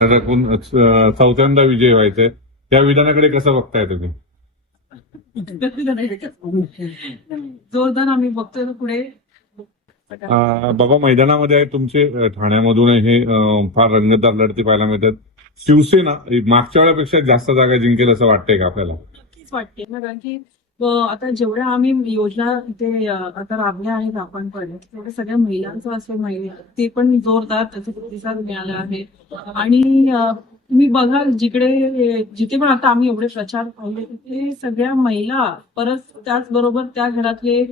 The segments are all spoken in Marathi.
अ, चौथ्यांदा विजय व्हायचे. त्या विधानाकडे कसं बघताय तुम्ही? जोरदार आम्ही बघतोय पुढे. बाबा मैदानामध्ये आहे तुमचे ठाण्यामधून हे फार रंगतदार लढती पाहायला मिळतात. शिवसेना मागच्या वेळेपेक्षा जास्त जागा जिंकेल असं वाटतंय का आपल्याला? नक्कीच वाटते ना कारण की आता जेवढ्या आम्ही योजना ते आता राबल्या आहेत आपण पण तेवढ्या सगळ्या महिलांचं असेल महिला ते पण जोरदार त्याचा प्रतिसाद मिळाला आहे. आणि तुम्ही बघा जिकडे जिथे पण आता आम्ही एवढे प्रचार पाहिले तिथे सगळ्या महिला परत त्याचबरोबर त्या घरातले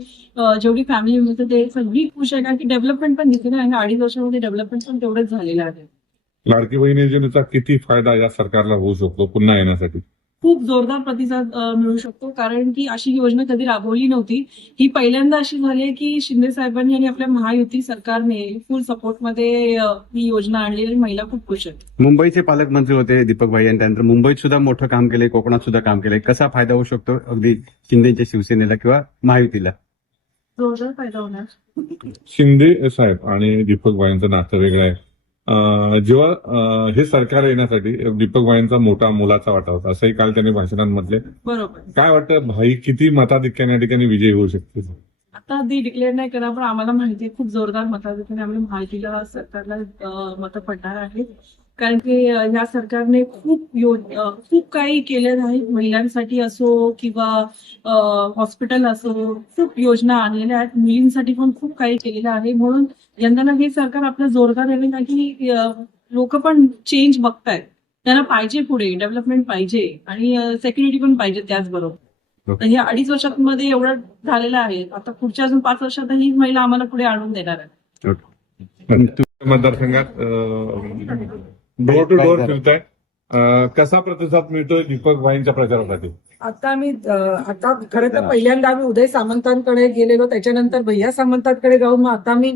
जेवढी फॅमिली मिळते ते सगळी खुश आहे कारण की डेव्हलपमेंट पण दिसते ना आणि अडीच वर्षामध्ये डेव्हलपमेंट पण तेवढंच झालेलं आहे. लाडकी बहीण योजनेचा किती फायदा या सरकारला होऊ शकतो पुन्हा येण्यासाठी? खूप जोरदार प्रतिसाद मिळू शकतो. कारण की अशी योजना कधी राबवली नव्हती. ही पहिल्यांदा अशी झाली आहे की शिंदे साहेबांनी आणि आपल्या महायुती सरकारने फुल सपोर्टमध्ये ही योजना आणली आणि महिला खूप खुश आहेत. मुंबईचे पालकमंत्री होते दीपक भाई आणि त्यानंतर मुंबईत सुद्धा मोठं काम केलंय कोकणात सुद्धा काम केलंय. कसा फायदा होऊ शकतो अगदी शिंदेच्या शिवसेनेला किंवा महायुतीला? जोरदार फायदा होणार. शिंदे साहेब आणि दीपक भाईंचं नातं वेगळं आहे. जेव्हा हे सरकार येण्यासाठी दीपक भाईंचा मोठा मुलाचा वाटा होता असंही काल त्यांनी भाषणांमधले बरोबर. काय वाटतं भाई किती मताधिक्याने या ठिकाणी विजयी होऊ शकते आता ती डिक्लेअर नाही करणार पण आम्हाला माहिती आहे खूप जोरदार मताधिक्याने आम्ही महायुतीला सरकारला मतं पडणार आहेत. कारण की अ, या सरकारने खूप यो अ, खूप काही केलं आहे महिलांसाठी असो किंवा हॉस्पिटल असो खूप योजना आणलेल्या आहेत. मुलींसाठी पण खूप काही केलेलं आहे. म्हणून यंदाना हे सरकार आपलं जोरदार आहे ना की लोक पण चेंज बघतायत. त्यांना पाहिजे पुढे डेव्हलपमेंट पाहिजे आणि सेक्युरिटी पण पाहिजे त्याचबरोबर. तर हे अडीच वर्षांमध्ये एवढं झालेलं आहे. आता पुढच्या अजून पाच वर्षात ही महिला आम्हाला पुढे आणून देणार आहे मतदारसंघात डोर टू डोर फिरताय. कसा प्रतिसाद मिळतोय दीपक भाईंच्या प्रचारासाठी? आता आम्ही अं, आता खरं तर पहिल्यांदा आम्ही उदय सामंतांकडे गेलेलो त्याच्यानंतर भैया सामंतांकडे जाऊन मग आता मी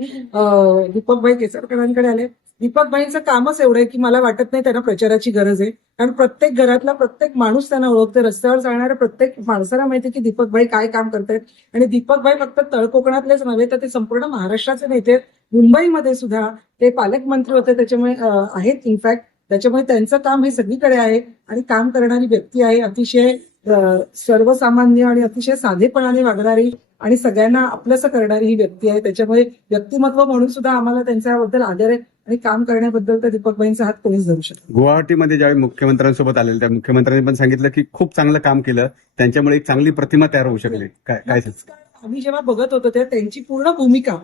दीपकभाई केसरकरांकडे आले. दीपकभाईंचं कामच एवढं आहे की मला वाटत नाही त्यांना प्रचाराची गरज आहे. कारण प्रत्येक घरातला प्रत्येक माणूस त्यांना ओळखतो. रस्त्यावर जाणाऱ्या प्रत्येक माणसाला माहिती की दीपकभाई काय काम करतायत. आणि दीपकभाई फक्त तळकोकणातलेच नव्हे तर ते संपूर्ण महाराष्ट्राचे नेते आहेत. मुंबईमध्ये सुद्धा ते पालकमंत्री होते त्याच्यामुळे आहेत इनफॅक्ट त्याच्यामुळे त्यांचं काम हे सगळीकडे आहे आणि काम करणारी व्यक्ती आहे अतिशय सर्वसामान्य आणि अतिशय साधेपणाने वागणारी आणि सगळ्यांना आपलंसं करणारी ही व्यक्ती आहे. त्याच्यामुळे व्यक्तिमत्व म्हणून सुद्धा आम्हाला त्यांच्याबद्दल आदर आहे आणि काम करण्याबद्दल तर दीपकबाईंचा हात कोणीच धरू शकत गुवाहाटीमध्ये ज्यावेळी मुख्यमंत्र्यांसोबत आलेले त्या मुख्यमंत्र्यांनी पण सांगितलं की खूप चांगलं काम केलं. त्यांच्यामुळे एक चांगली प्रतिमा तयार होऊ शकली. काय काय आम्ही जेव्हा बघत होतो तेव्हा त्यांची पूर्ण भूमिका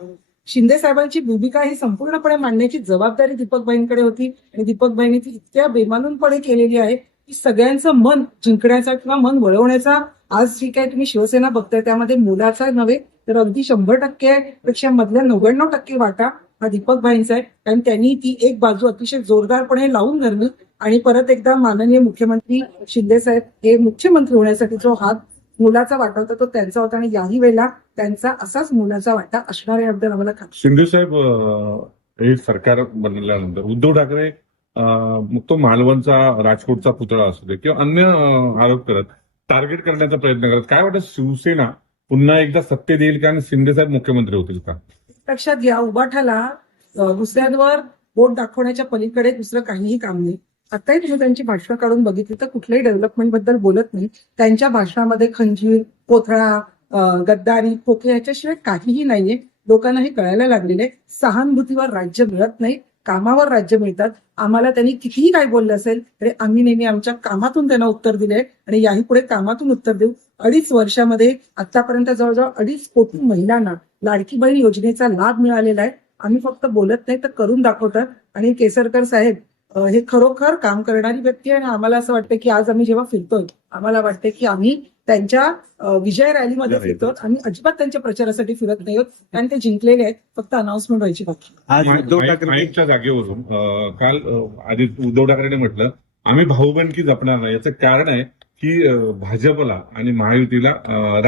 शिंदे साहेबांची भूमिका ही संपूर्णपणे मांडण्याची जबाबदारी दीपकबाईंकडे होती. आणि दीपकबाईंनी ती इतक्या बेमानूनपणे केलेली आहे की सगळ्यांचं मन जिंकण्याचा किंवा मन वळवण्याचा आज जी काय तुम्ही शिवसेना बघताय त्यामध्ये मुलाचा नव्हे तर अगदी शंभर टक्के पेक्षा मधल्या नव्याण्णव टक्के वाटा हा दीपकबाईंचा आहे. कारण त्यांनी ती एक बाजू अतिशय जोरदारपणे लावून धरली. आणि परत एकदा माननीय मुख्यमंत्री शिंदे साहेब हे मुख्यमंत्री होण्यासाठी जो हात मुलाचा वाटा होता तो त्यांचा होता आणि याही वेळेला त्यांचा असाच मुलाचा वाटा असणार याबद्दल आम्हाला शिंदे साहेब हे सरकार बनल्यानंतर उद्धव ठाकरे मग तो मालवणचा राजकोटचा पुतळा असू दे किंवा अन्य आरोप करत टार्गेट करण्याचा प्रयत्न करत काय वाटतं शिवसेना पुन्हा एकदा सत्तेत येईल का आणि शिंदे साहेब मुख्यमंत्री होतील का? लक्षात घ्या उबाठाला दुसऱ्यांवर बोट दाखवण्याच्या पलीकडे दुसरं काहीही काम नाही. आताही तुम्ही त्यांची भाषणं काढून बघितली तर कुठल्याही डेव्हलपमेंटबद्दल बोलत नाही. त्यांच्या भाषणामध्ये खंजीर कोथळा गद्दारी खोके याच्याशिवाय काहीही नाहीये. लोकांना हे कळायला लागलेले सहानुभूतीवर राज्य मिळत नाही. कामावर राज्य मिळतात. आम्हाला त्यांनी कितीही काय बोललं असेल तरी आम्ही नेहमी आमच्या कामातून त्यांना उत्तर दिले आणि याही पुढे कामातून उत्तर देऊ. अडीच वर्षामध्ये आतापर्यंत जवळजवळ अडीच कोटी महिलांना लाडकी बहीण योजनेचा लाभ मिळालेला आहे. आम्ही फक्त बोलत नाही तर करून दाखवतात. आणि केसरकर साहेब हे खरोखर काम करणारी व्यक्ती आहे आणि आम्हाला असं वाटतं की आज आम्ही जेव्हा फिरतोय आम्हाला वाटतं की आम्ही त्यांच्या विजय रॅलीमध्ये फिरतो आम्ही अजिबात त्यांच्या प्रचारासाठी फिरत नाही आहोत. कारण ते जिंकलेले आहेत. फक्त अनाउन्समेंट व्हायची बाकी आज उद्धव ठाकरे माईकच्या जागेवरून काल आधी उद्धव ठाकरेंनी म्हटलं आम्ही भाऊबंदकी जपणार नाही. याचं कारण आहे की भाजपला आणि महायुतीला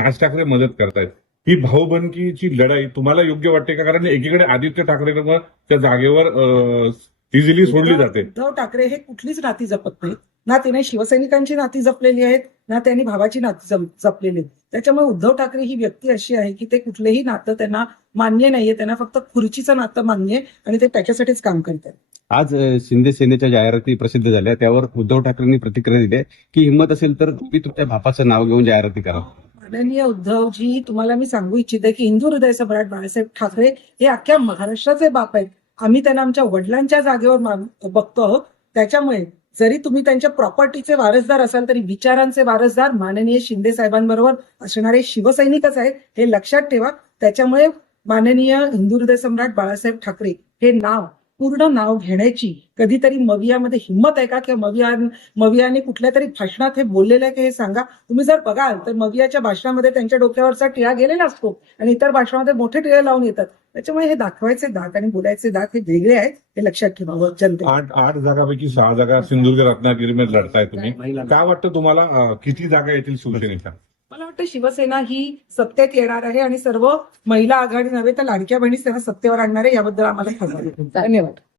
राज ठाकरे मदत करतायत. ही भाऊबंदकीची लढाई तुम्हाला योग्य वाटते का? कारण एकीकडे आदित्य ठाकरेंवर त्या जागेवर इझिली सोडली जाते. उद्धव ठाकरे हे कुठलीच नाती जपत नाहीत. ना त्याने शिवसैनिकांची नाती जपलेली आहेत ना त्यांनी भावाची नाती जप- जपलेली आहेत. त्याच्यामुळे उद्धव ठाकरे ही व्यक्ती अशी आहे की ते कुठलेही नातं त्यांना मान्य नाहीये. त्यांना फक्त खुर्चीचं नातं मान्य आहे आणि ते त्याच्यासाठीच काम करतात. आज शिंदे सेनेच्या जाहिराती प्रसिद्ध झाल्या. त्यावर उद्धव ठाकरेंनी प्रतिक्रिया दिली आहे की हिंमत असेल तर तुम्ही तुमच्या बापाचं नाव घेऊन जाहिराती करा. माननीय उद्धवजी तुम्हाला मी सांगू इच्छिते की हिंदू हृदय सम्राट बाळासाहेब ठाकरे हे अख्ख्या महाराष्ट्राचे बाप आहेत. आम्ही त्यांना आमच्या वडिलांच्या जागेवर बघतो आहोत. त्याच्यामुळे जरी तुम्ही त्यांच्या प्रॉपर्टीचे वारसदार असाल तरी विचारांचे वारसदार माननीय शिंदे साहेबांबरोबर असणारे शिवसैनिकच आहेत हे लक्षात ठेवा. त्याच्यामुळे माननीय हिंदू हृदय सम्राट बाळासाहेब ठाकरे हे नाव पूर्ण नाव घेण्याची कधीतरी मवियामध्ये हिंमत आहे का? किंवा मविया मवियाने कुठल्या तरी भाषणात हे बोललेलं आहे की हे सांगा. तुम्ही जर बघाल तर मवियाच्या भाषणामध्ये त्यांच्या डोक्यावरचा टिळा गेलेला असतो. आणि इतर भाषणामध्ये मोठे टिळे लावून येतात. त्याच्यामुळे हे दाखवायचे दात आणि बोलायचे दात हे वेगळे आहेत हे लक्षात ठेवावं जनते आठ आठ जागापैकी सहा जागा सिंधुदुर्ग रत्नागिरीमध्ये लढताय तुम्ही. काय वाटतं तुम्हाला अं, किती जागा येतील शिवसेनेच्या? मला वाटतं शिवसेना ही सत्तेत येणार आहे आणि सर्व महिला आघाडी नव्हे तर लाडक्या बहिणी त्यांना सत्तेवर आणणार आहे याबद्दल आम्हाला आहे. धन्यवाद.